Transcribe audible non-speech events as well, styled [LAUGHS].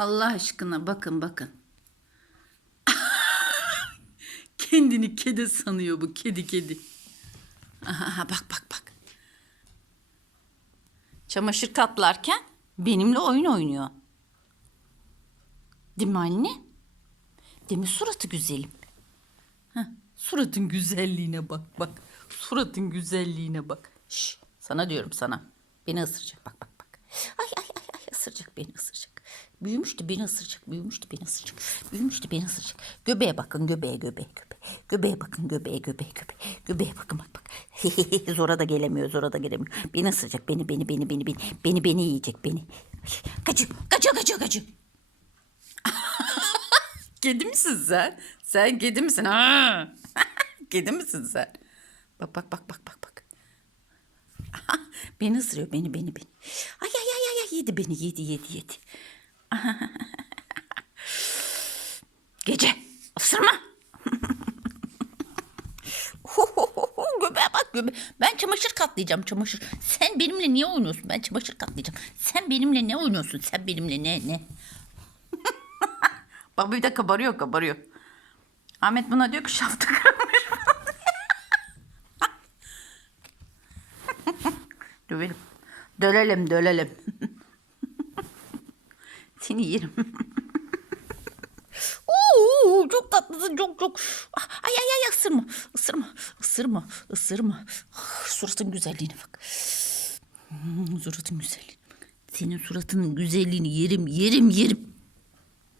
Allah aşkına bakın bakın. [LAUGHS] Kendini kedi sanıyor bu kedi kedi. Aha, aha, bak bak bak. Çamaşır katlarken benimle oyun oynuyor. Değil mi anne? Değil mi suratı güzelim? Heh, suratın güzelliğine bak bak. Suratın güzelliğine bak. Şş, sana diyorum sana. Beni ısıracak bak bak bak. Ay ay ay ay ısıracak beni ısıracak. Büyümüştü beni ısıracak. Büyümüştü beni ısıracak. Büyümüştü beni ısıracak. Göbeğe bakın göbeğe göbeğe göbeğe. Göbeğe bakın göbeğe göbeğe göbeğe. Göbeğe bakın bak bak. [LAUGHS] zora da gelemiyor zora da gelemiyor. Beni ısıracak beni beni beni beni beni. Beni beni yiyecek beni. Kaçıyor kaçıyor kaçıyor kaçıyor. [LAUGHS] Kedi misin sen? Sen kedi misin? Ha? [LAUGHS] kedi misin sen? Bak bak bak bak bak bak. beni ısırıyor beni beni beni. Ay ay ay ay yedi beni yedi yedi yedi. Gece ısırma. [LAUGHS] göbeğe bak göbe. Ben çamaşır katlayacağım çamaşır. Sen benimle niye oynuyorsun? Ben çamaşır katlayacağım. Sen benimle ne oynuyorsun? Sen benimle ne ne? [LAUGHS] Bak bir de kabarıyor kabarıyor. Ahmet buna diyor ki şaftı kırılmış. [LAUGHS] Dövelim. Dölelim dölelim. Seni yerim. [LAUGHS] Oo, çok tatlısın çok çok. Ah, Ay ay ay ısırma ısırma ısırma ısırma. Ah, suratın güzelliğine bak. Hmm, suratın güzelliğine bak. Senin suratının güzelliğini yerim yerim yerim.